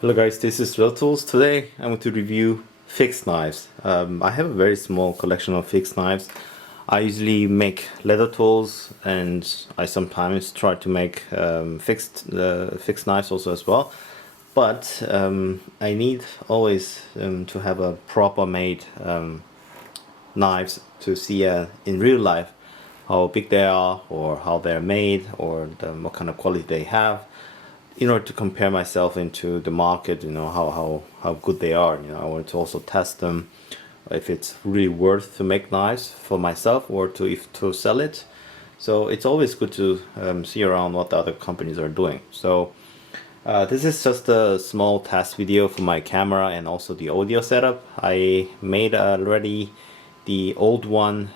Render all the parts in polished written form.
Hello guys, this is leathertoolz. Today I'm going to review fixed knives. I have a very small collection of fixed knives. I usually make leather tools, and I sometimes try to make fixed knives also as well. But I need always to have a proper made knives to see in real life how big they are, or how they're made, or what kind of quality they have, in order to compare myself into the market. How good they are. I want to also test them, if it's really worth to make knives for myself, or to sell it. So it's always good to see around what the other companies are doing. So this is just a small test video for my camera and also the audio setup. I made already the old one,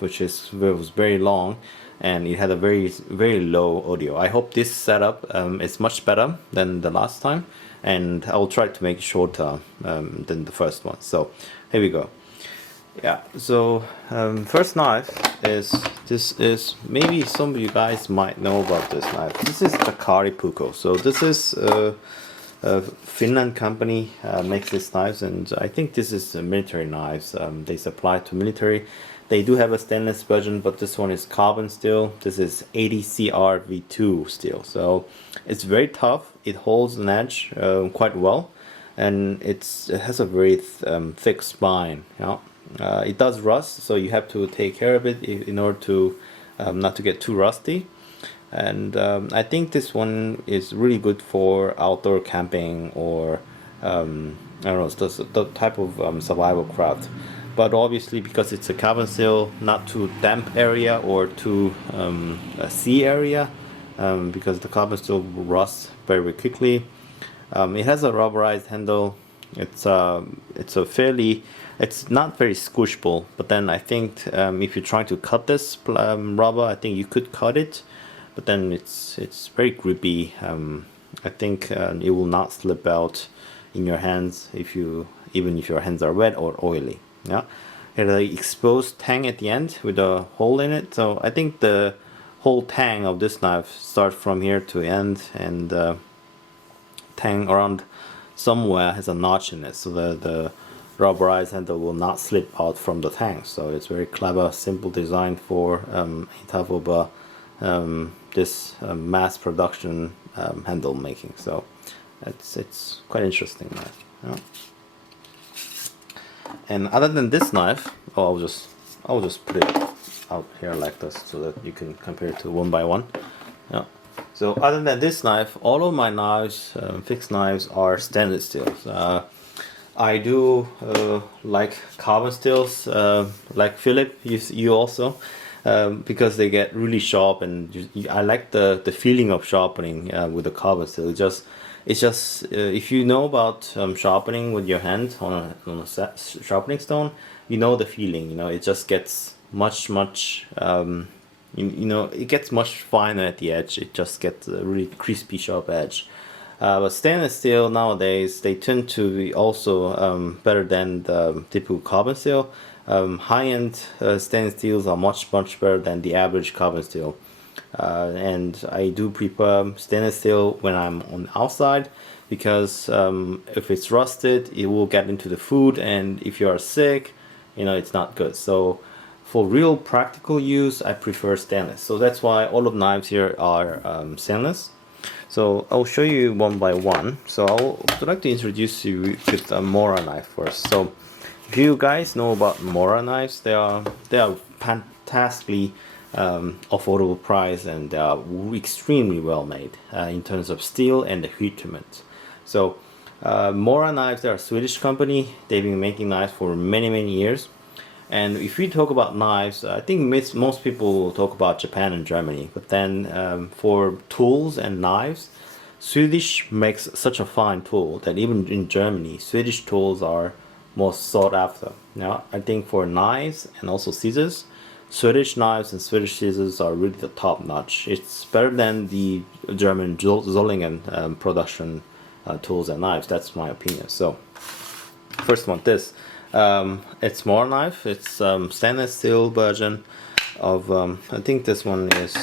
which was very long, and it had a very low audio. I hope this setup is much better than the last time, and I'll try to make it shorter than the first one. So here we go. Yeah, so first knife is maybe some of you guys might know about this knife. This is Takari Puukko. So this is a Finland company makes these knives, and I think this is military knives. They supply to military. They do have a stainless version, but this one is carbon steel. This is 80 CR V2 steel, so it's very tough. It holds an edge quite well, and it has a very thick spine. It does rust, so you have to take care of it in order to not to get too rusty. And I think this one is really good for outdoor camping, or I don't know, the type of survival craft. But obviously, because it's a carbon steel, not too damp area or too a sea area, because the carbon steel rusts very quickly. It has a rubberized handle. It's not very squishable, but then I think if you're trying to cut this rubber, I think you could cut it, but then it's very grippy. I think it will not slip out in your hands even if your hands are wet or oily. Yeah, it has an exposed tang at the end with a hole in it. So I think the whole tang of this knife starts from here to end, and tang around somewhere has a notch in it, so the rubberized handle will not slip out from the tang. So it's very clever, simple design for type of this mass production handle making. So it's quite interesting knife. And other than this knife, I'll just put it out here like this so that you can compare it to one by one. Yeah. So other than this knife, all of my knives, fixed knives, are stainless steels. I do like carbon steels, like Philip, you also, because they get really sharp, and I like the feeling of sharpening with the carbon steel. It's just if you know about sharpening with your hand on a sharpening stone, you know the feeling. It just gets much it gets much finer at the edge. It just gets a really crispy, sharp edge. But stainless steel nowadays, they tend to be also better than the typical carbon steel. High-end stainless steels are much better than the average carbon steel. And I do prefer stainless steel when I'm on the outside, because if it's rusted, it will get into the food, and if you are sick, it's not good. So for real practical use, I prefer stainless. So that's why all of the knives here are stainless. So I'll show you one by one. So I'd like to introduce you with a Mora knife first. So if you guys know about Mora knives, they are fantastically affordable price, and they are extremely well made in terms of steel and the heat treatment. So Mora knives, they are a Swedish company. They've been making knives for many years. And if we talk about knives, I think most people will talk about Japan and Germany. But then for tools and knives, Swedish makes such a fine tool that even in Germany, Swedish tools are most sought after. Now, I think for knives and also scissors, Swedish knives and Swedish scissors are really the top notch. It's better than the German Zollingen production tools and knives. That's my opinion. So first one, this. It's more knife. It's stainless steel version of I think this one is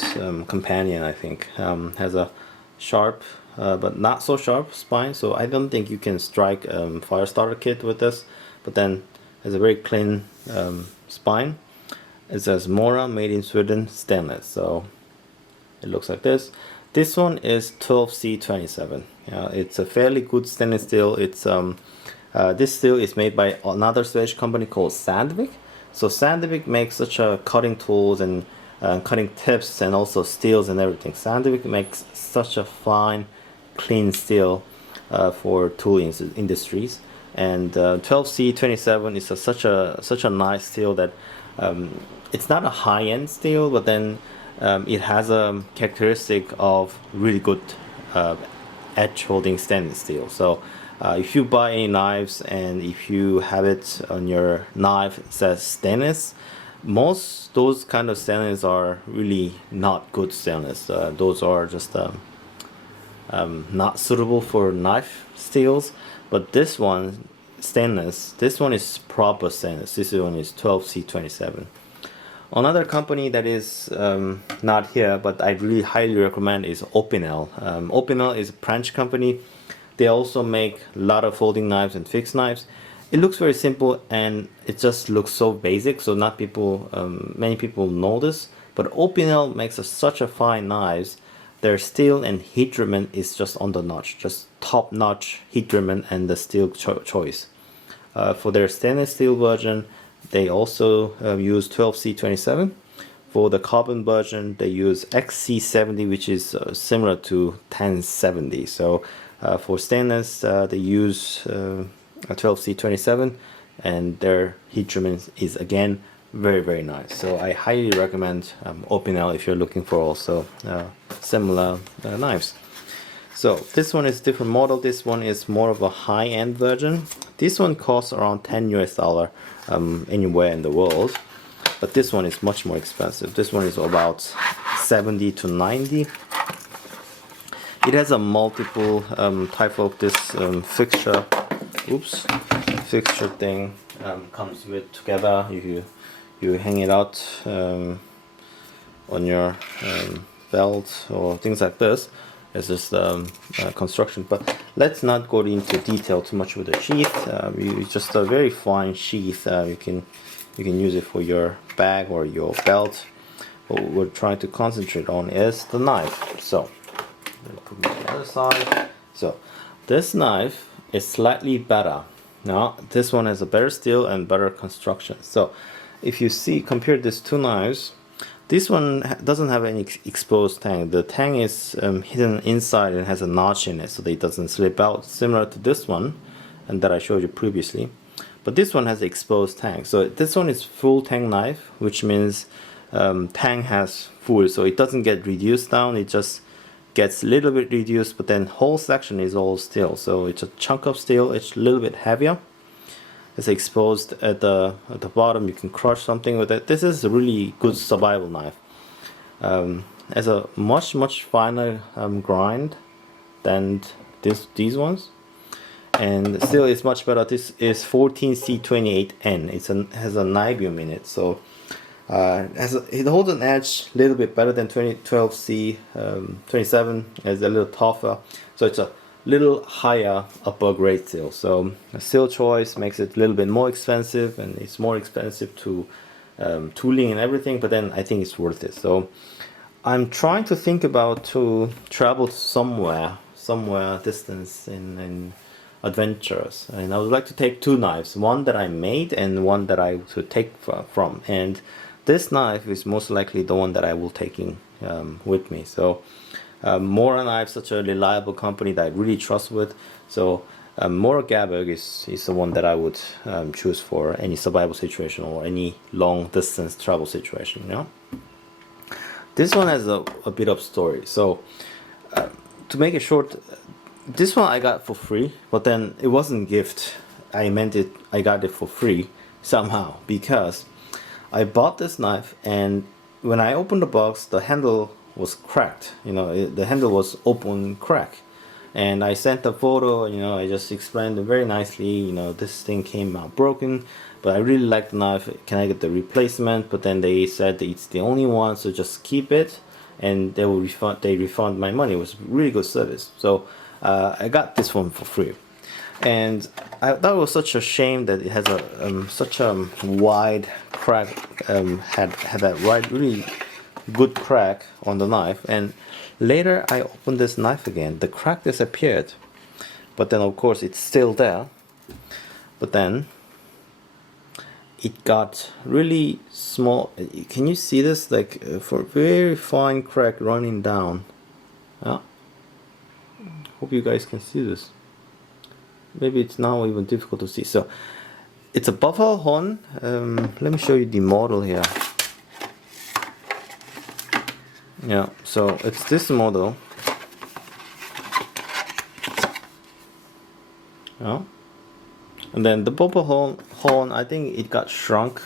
companion. I think has a sharp but not so sharp spine, so I don't think you can strike fire starter kit with this. But then it's a very clean spine. It says Mora, made in Sweden, stainless. So it looks like this. This one is 12C27. It's a fairly good stainless steel. It's this steel is made by another Swedish company called Sandvik. So Sandvik makes such a cutting tools and cutting tips and also steels and everything. Sandvik makes such a fine, clean steel for tool industries. And 12C27 is such a nice steel that it's not a high-end steel, but then it has a characteristic of really good edge holding stainless steel. So if you buy any knives and if you have it on your knife it says stainless, most those kind of stainless are really not good stainless. Those are just not suitable for knife steels. But this one stainless, this one is proper stainless. This one is 12C27. Another company that is not here but I really highly recommend is Opinel. Opinel is a French company. They also make a lot of folding knives and fixed knives. It looks very simple and it just looks so basic, so not people many people know this, but Opinel makes such a fine knives. Their steel and heat treatment is just on the notch, just top notch heat treatment and the steel choice. For their stainless steel version they also use 12C27. For the carbon version they use XC70, which is similar to 1070. So for stainless they use a 12C27 and their heat treatment is again very nice. So I highly recommend Opinel if you're looking for also similar knives. So this one is different model. This one is more of a high-end version. This one costs around $10 US anywhere in the world, but this one is much more expensive. This one is about 70 to 90. It has a multiple type of this fixture. Fixture thing comes with together. You hang it out on your belt or things like this. It's just construction, but let's not go into detail too much with the sheath. It's just a very fine sheath. You can use it for your bag or your belt. What we're trying to concentrate on is the knife. So put it on the other side. So this knife is slightly better. Now this one has a better steel and better construction. So if you see, compare these two knives, this one doesn't have any exposed tang. The tang is hidden inside and has a notch in it so that it doesn't slip out, similar to this one and that I showed you previously. But this one has exposed tang. So this one is full tang knife, which means tang has full, so it doesn't get reduced down, it just gets a little bit reduced, but then whole section is all steel. So it's a chunk of steel, it's a little bit heavier. It's exposed at the bottom. You can crush something with it. This is a really good survival knife. Has a much finer grind than these ones, and still it's much better. This is 14C28N. Has a niobium in it, so it holds an edge a little bit better than 12C27. It's a little tougher, so it's a little higher upper grade steel. So a steel choice makes it a little bit more expensive, and it's more expensive to tooling and everything, but then I think it's worth it. So I'm trying to think about to travel somewhere distance in adventures, and I would like to take two knives, one that I made and one that I would take from, and this knife is most likely the one that I will taking with me. So Mora Knives, such a reliable company that I really trust with. So Mora Gaberg is the one that I would choose for any survival situation or any long distance travel situation. You know, this one has a bit of story. So to make it short, this one I got for free, but then it wasn't gift. I got it for free somehow, because I bought this knife and when I opened the box, the handle was cracked. You know, the handle was open crack, and I sent a photo. You know, I just explained it very nicely. You know, this thing came out broken, but I really like the knife. Can I get the replacement? But then they said it's the only one, so just keep it. and they refund my money. It was really good service. So I got this one for free, and I thought it was such a shame that it has a such a wide crack, had that really good crack on the knife. And later I opened this knife again, the crack disappeared, but then of course it's still there, but then it got really small. Can you see this? Like for very fine crack running down. Yeah, hope you guys can see this. Maybe it's now even difficult to see. So it's a buffalo horn. Let me show you the model here. Yeah, so it's this model. Yeah. And then the buffalo horn, I think it got shrunk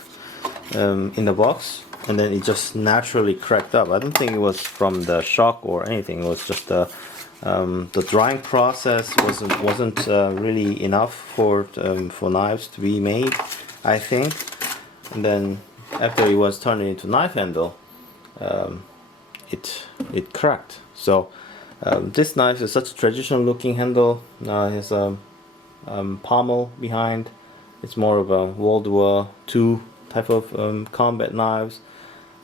in the box, and then it just naturally cracked up. I don't think it was from the shock or anything. It was just the drying process wasn't really enough for knives to be made, I think. And then after it was turned into knife handle, it cracked. So this knife is such a traditional looking handle. It has a pommel behind. It's more of a World War II type of combat knives,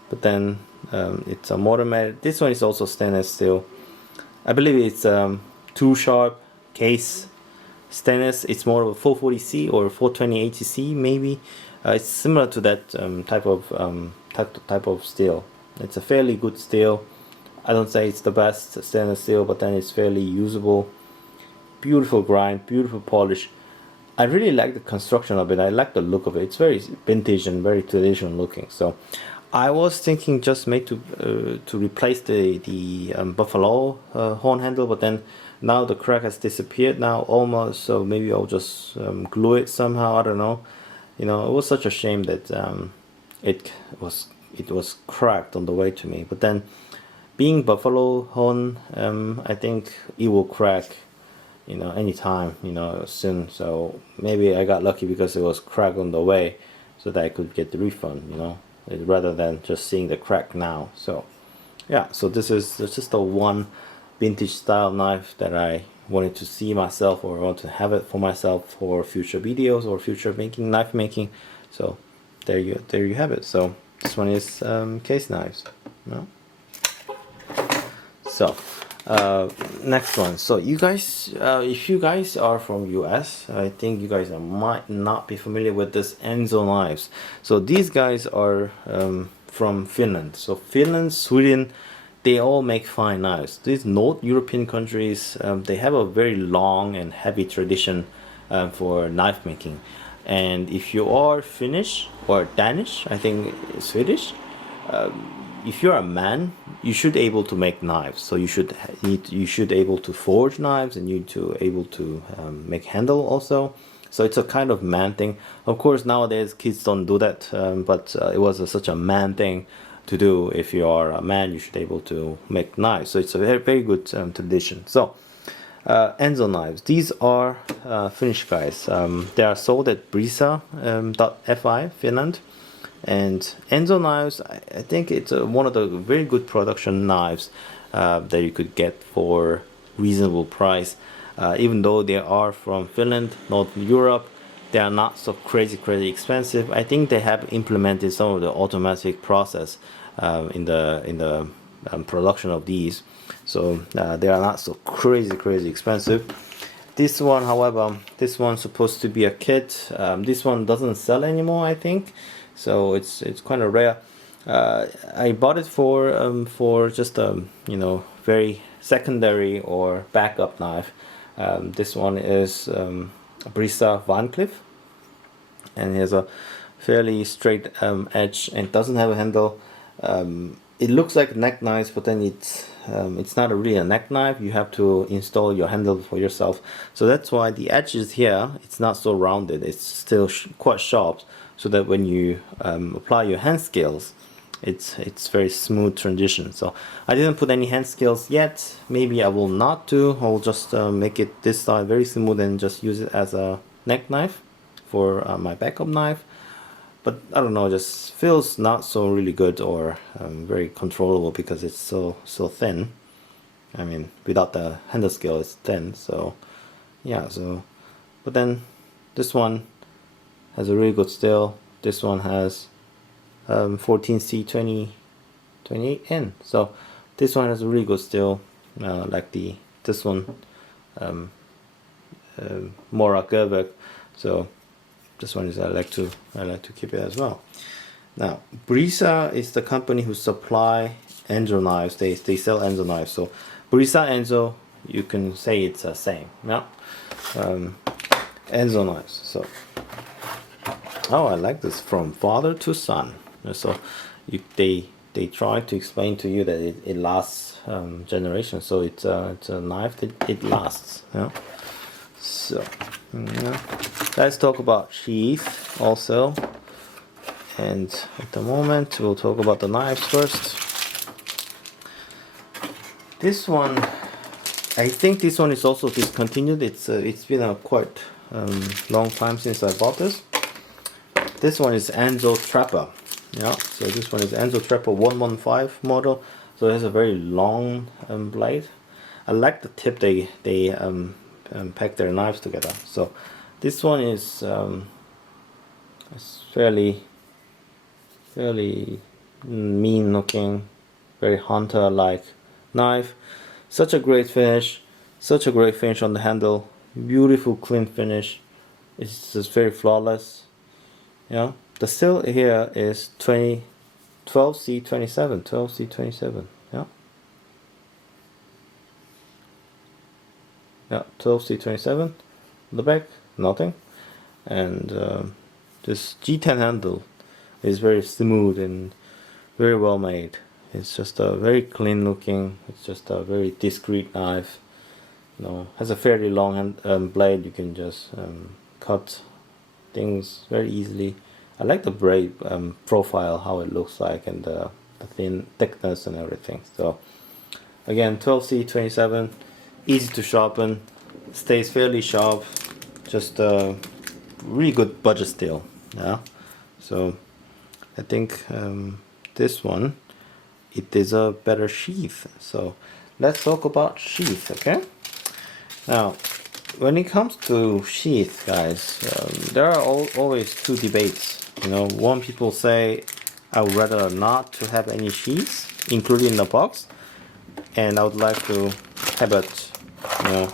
but then it's a motor made. This one is also stainless steel. I believe it's 2 sharp case stainless. It's more of a 440C or 420 ATC maybe. It's similar to that type of steel. It's a fairly good steel. I don't say it's the best stainless steel, but then it's fairly usable. Beautiful grind, beautiful polish. I really like the construction of it. I like the look of it. It's very vintage and very traditional looking. So I was thinking just make to replace the buffalo horn handle, but then now the crack has disappeared now almost. So maybe I'll just glue it somehow. I don't know. You know, it was such a shame that it was cracked on the way to me. But then, being buffalo horn, I think it will crack, you know, anytime, you know, soon. So maybe I got lucky because it was cracked on the way, so that I could get the refund, you know, rather than just seeing the crack now. So yeah, so this is just a one vintage style knife that I wanted to see myself, or want to have it for myself for future videos or future knife making. So there you have it. So this one is case knives. No? So next one. So you guys, if you guys are from US, I think you guys might not be familiar with this Enzo knives. So these guys are from Finland. So Finland, Sweden, they all make fine knives. These North European countries, they have a very long and heavy tradition for knife making. And if you are Finnish or Danish, I think Swedish, if you're a man, you should able to make knives. So you should able to forge knives, and you need to able to make handle also. So it's a kind of man thing. Of course, nowadays kids don't do that, but it was such a man thing to do. If you are a man, you should able to make knives. So it's a very good tradition. So Enzo knives. These are Finnish guys. They are sold at Brisa.fi, Finland. And Enzo knives, I think it's one of the very good production knives that you could get for reasonable price. Even though they are from Finland, Northern Europe, they are not so crazy expensive. I think they have implemented some of the automatic process in the production of these, so they are not so crazy expensive. This one, however, this one's supposed to be a kit. This one doesn't sell anymore, I think. So it's kind of rare. I bought it for just a very secondary or backup knife. This one is Brisa Van Cleef, and it has a fairly straight edge and doesn't have a handle. It looks like neck knives, but then it's not really a neck knife. You have to install your handle for yourself. So that's why the edges here, it's not so rounded. It's still quite sharp, so that when you apply your hand scales, it's very smooth transition. So I didn't put any hand scales yet. Maybe I will not do. I'll just make it this side very smooth and just use it as a neck knife for my backup knife. but I don't know, just feels not so really good or very controllable because it's so thin. I mean, without the handle scale, it's thin. So yeah, so but then this one has a really good steel. This one has 14C20 28N. So this one has a really good steel, like this one, Mora Gerberg. So this one is I like to keep it as well. Now Brisa is the company who supply Enzo knives. They sell Enzo knives. So Brisa Enzo, you can say it's the same. Yeah, Enzo knives. So oh, I like this, from father to son. So they try to explain to you that it lasts generations. So it's a knife that it lasts. Yeah. So yeah. Let's talk about sheath also. And at the moment we'll talk about the knives first. This one, I think this one is also discontinued. It's been a quite long time since I bought this. This one is Enzo Trapper. Yeah, so this one is Enzo Trapper 115 model. So it has a very long blade. I like the tip they pack their knives together. So this one is it's fairly mean looking, very hunter like knife. Such a great finish, on the handle. Beautiful clean finish. It's just very flawless. Yeah, the steel here is 12C27. Yeah, 12C27. The back, nothing. And this G10 handle is very smooth and very well made. It's just a very clean looking. It's just a very discreet knife. You know, has a fairly long blade. You can just cut things very easily. I like the blade profile, how it looks like, and the thin thickness and everything. So again, 12C27, easy to sharpen, stays fairly sharp, just a really good budget steel. Yeah, so I think this one, it is a better sheath. So let's talk about sheath. Okay, now when it comes to sheath, guys, there are always two debates. You know, one people say I would rather not to have any sheaths included in the box, and I would like to have it, you know,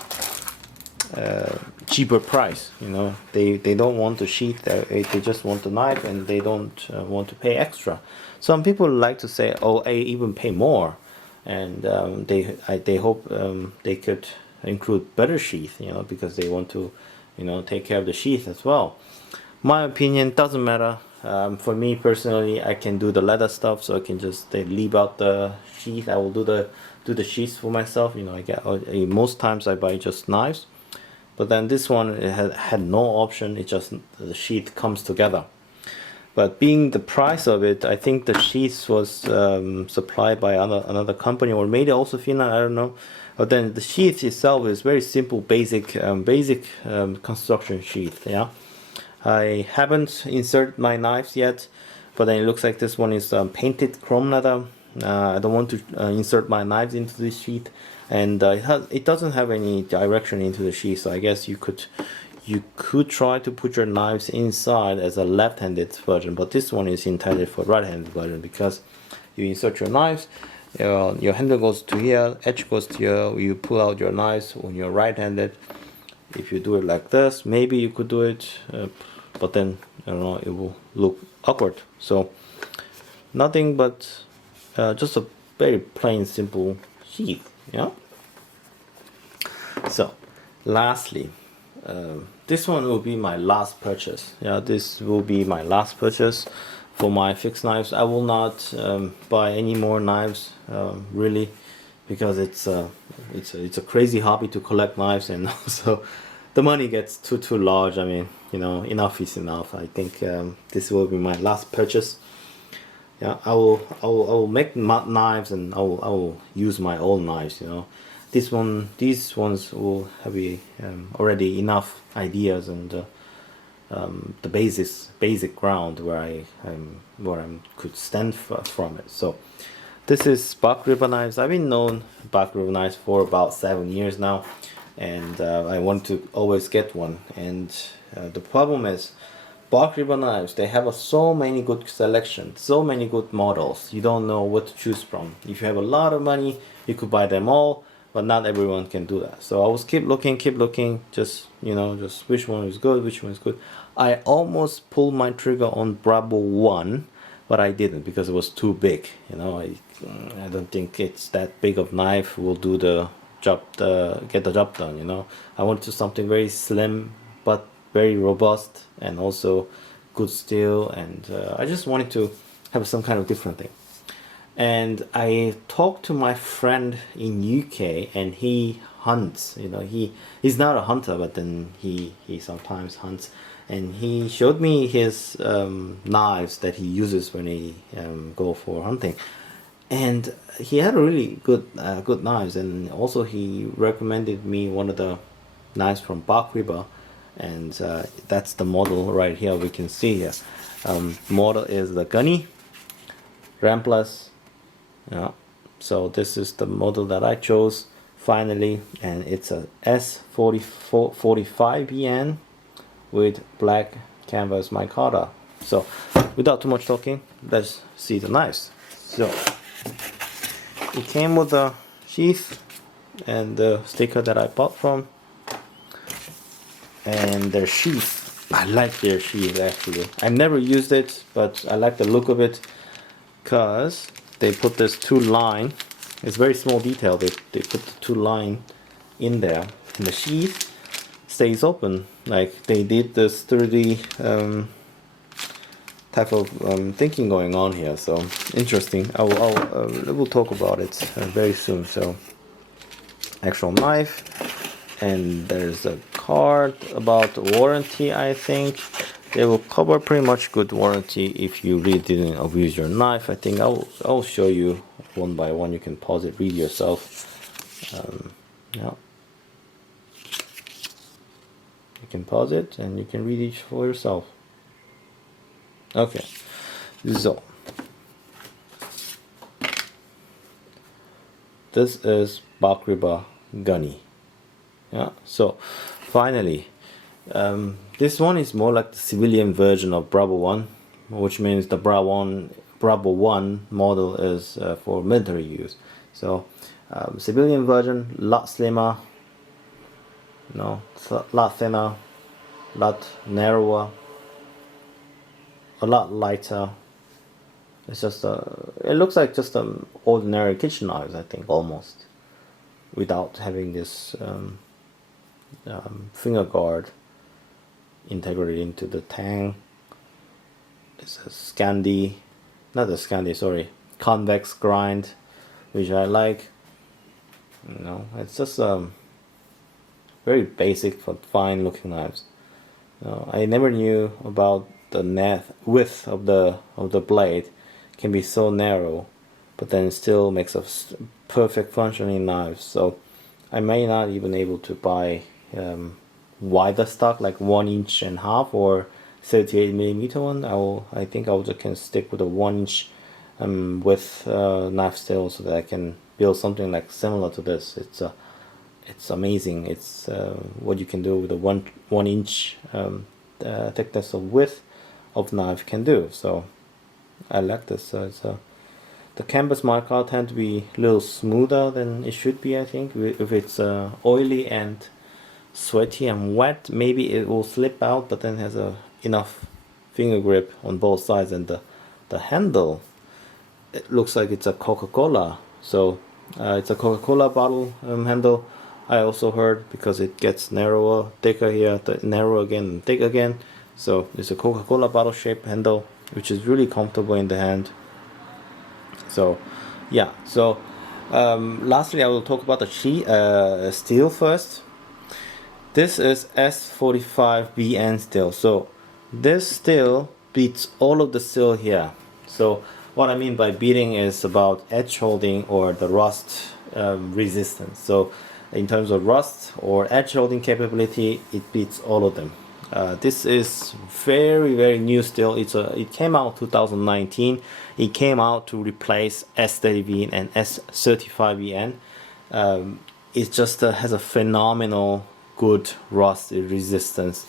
cheaper price. You know, they don't want the sheath, they just want the knife, and they don't want to pay extra. Some people like to say, oh, I even pay more, and they hope they could include better sheath, you know, because they want to, you know, take care of the sheath as well. My opinion, doesn't matter. For me personally, I can do the leather stuff, so I can just leave out the sheath. I will do the sheath for myself. You know, I get most times I buy just knives, but then this one, it had no option. It just, the sheath comes together. But being the price of it, I think the sheath was supplied by another company, or maybe also Finland, I don't know. But then the sheath itself is very simple, basic construction sheath. Yeah, I haven't inserted my knives yet, but then it looks like this one is painted chrome leather. I don't want to insert my knives into the sheath, and it doesn't have any direction into the sheath. So I guess you could try to put your knives inside as a left-handed version, but this one is intended for right-handed version, because you insert your knives, your handle goes to here, edge goes to here, you pull out your knives when you're right-handed. If you do it like this, maybe you could do it, but then I don't know, it will look awkward. So nothing but just a very plain simple sheath. Yeah. So lastly, this one will be my last purchase. Yeah, this will be my last purchase for my fixed knives. I will not buy any more knives, really, because it's a crazy hobby to collect knives, and also the money gets too large. I mean, you know, enough is enough. I think this will be my last purchase. Yeah, I will make knives, and I will use my own knives. You know, these ones will have already enough ideas, and the basic ground where I could stand from it. So this is Bark River knives. I've been known Bark River knives for about 7 years now, and I want to always get one. And the problem is, Bark River knives, they have so many good selection, so many good models. You don't know what to choose from. If you have a lot of money, you could buy them all, but not everyone can do that. So I was keep looking, just just which one is good, which one is good. I almost pulled my trigger on Bravo 1, but I didn't because it was too big. I don't think it's that big of knife will do the job, get the job done. I wanted something very slim but very robust and also good steel, and I just wanted to have some kind of different thing. And I talked to my friend in UK, and he hunts. He's not a hunter, but then he sometimes hunts, and he showed me his knives that he uses when he go for hunting. And he had really good knives, and also he recommended me one of the knives from Bark River, and that's the model right here. We can see here. Model is the Gunny Ram Plus. Yeah. So this is the model that I chose finally, and it's a S45BN with black canvas micarta. So without too much talking, let's see the knives. So it came with a sheath and the sticker that I bought from, and their sheath. I like their sheath actually. I've never used it, but I like the look of it because they put this 2-line. It's very small detail. They put the 2-line in there, and the sheath stays open. Like they did this 3D type of thinking going on here. So interesting. We'll talk about it very soon. So actual knife, and there's a card about warranty. I think they will cover pretty much good warranty if you really didn't abuse your knife. I think I'll show you one by one. You can pause it, read yourself. Yeah, you can pause it and you can read it for yourself. Okay, so this is Bark River Gunny. Yeah, so finally, this one is more like the civilian version of Bravo 1, which means the Bravo 1 model is for military use. So civilian version, lot slimmer, lot thinner, lot narrower, a lot lighter. It's just it looks like just an ordinary kitchen knives, I think, almost, without having this finger guard integrated into the tang. It's a convex grind, which I like. It's just very basic but fine looking knives. I never knew about the width of the blade can be so narrow, but then it still makes a perfect functioning knife. So I may not even able to buy wider stock, like 1.5 inch or 38mm one. I think I just can stick with a 1 inch width knife still, so that I can build something like similar to this. It's amazing. It's what you can do with a 1 inch thickness of width of knife can do. So I like this. The canvas mica tend to be a little smoother than it should be. I think if it's oily and sweaty and wet, maybe it will slip out, but then has enough finger grip on both sides. And the handle, it looks like it's a Coca-Cola. So it's a Coca-Cola bottle handle. I also heard, because it gets narrower, thicker here, narrow again and thick again. So it's a Coca-Cola bottle shaped handle, which is really comfortable in the hand. So yeah, so lastly I will talk about the steel first. This is S45BN steel. So this steel beats all of the steel here. So what I mean by beating is about edge holding or the rust resistance. So in terms of rust or edge holding capability, it beats all of them. This is very new still. It came out 2019. It came out to replace S30V and S35VN. It just has a phenomenal good rust resistance.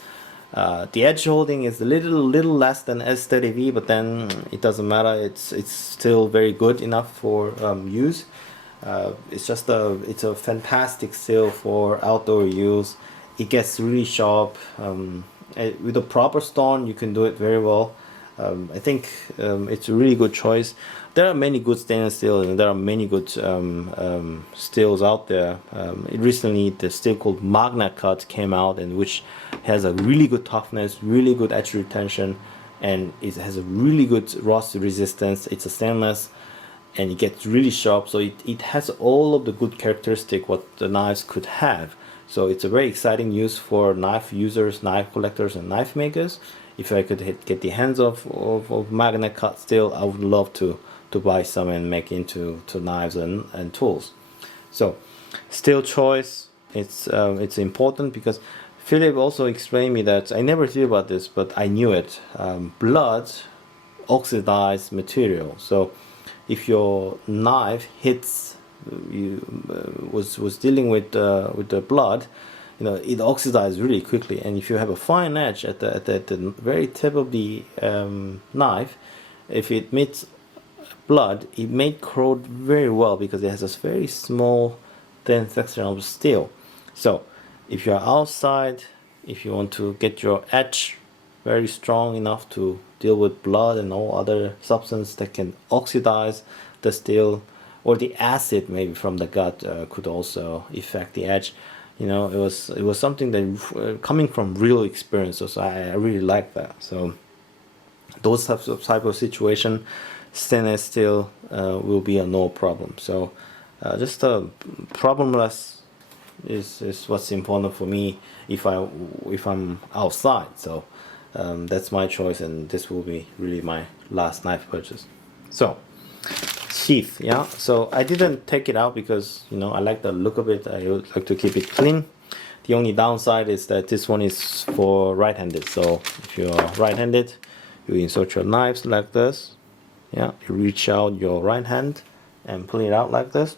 The edge holding is a little less than S30V, but then it doesn't matter. It's still very good enough for use. It's a fantastic steel for outdoor use. It gets really sharp. With a proper stone, you can do it very well. I think it's a really good choice. There are many good stainless steel, and there are many good steels out there. Recently, the steel called Magna Cut came out, and which has a really good toughness, really good edge retention, and it has a really good rust resistance. It's a stainless, and it gets really sharp. So it has all of the good characteristics what the knives could have. So it's a very exciting use for knife users, knife collectors, and knife makers. If I could get the hands of Magna Cut steel, I would love to buy some and make into knives and tools. So steel choice, it's important because Philip also explained me that I never thought about this, but I knew it. Blood oxidized material. So if your knife hits was dealing with the blood, you know, it oxidizes really quickly. And if you have a fine edge at the very tip of the knife, if it meets blood, it may corrode very well because it has a very small thin section of steel. So if you're outside, if you want to get your edge very strong enough to deal with blood and all other substance that can oxidize the steel, or the acid maybe from the gut could also affect the edge. You know, it was something that coming from real experience, so I really like that. So those type of situation, stainless steel will be a no problem. So just a problemless is what's important for me if I'm outside. So that's my choice, and this will be really my last knife purchase. So sheath, yeah, so I didn't take it out because, you know, I like the look of it. I would like to keep it clean. The only downside is that this one is for right-handed. So if you're right-handed, you insert your knives like this, yeah, you reach out your right hand and pull it out like this.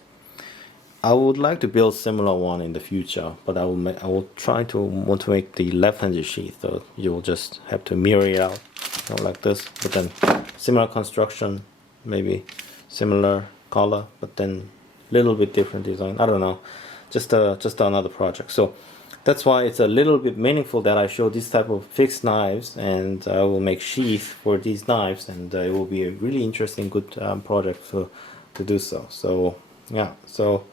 I would like to build similar one in the future, but I will try to want to make the left-handed sheath. So you will just have to mirror it out, you know, like this, but then similar construction, maybe similar color, but then little bit different design. I don't know, just another project. So that's why it's a little bit meaningful that I show this type of fixed knives, and I will make sheath for these knives, and it will be a really interesting good project to do so. So yeah, so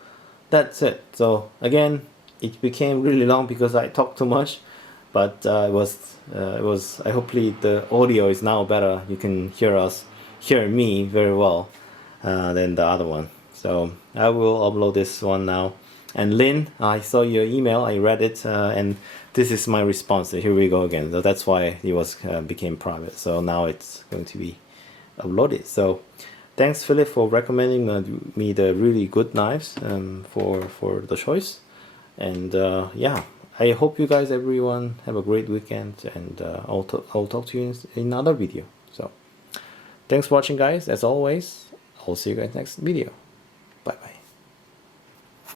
that's it. So again, it became really long because I talked too much, but it was I hopefully the audio is now better. You can hear me very well than the other one. So I will upload this one now. And Lynn, I saw your email, I read it, and this is my response. Here we go again. So that's why it was became private. So now it's going to be uploaded. So thanks, Philip, for recommending me the really good knives for the choice. And yeah, I hope you guys, everyone, have a great weekend, and I'll talk to you in another video. So thanks for watching, guys. As always, I'll see you guys next video. Bye bye.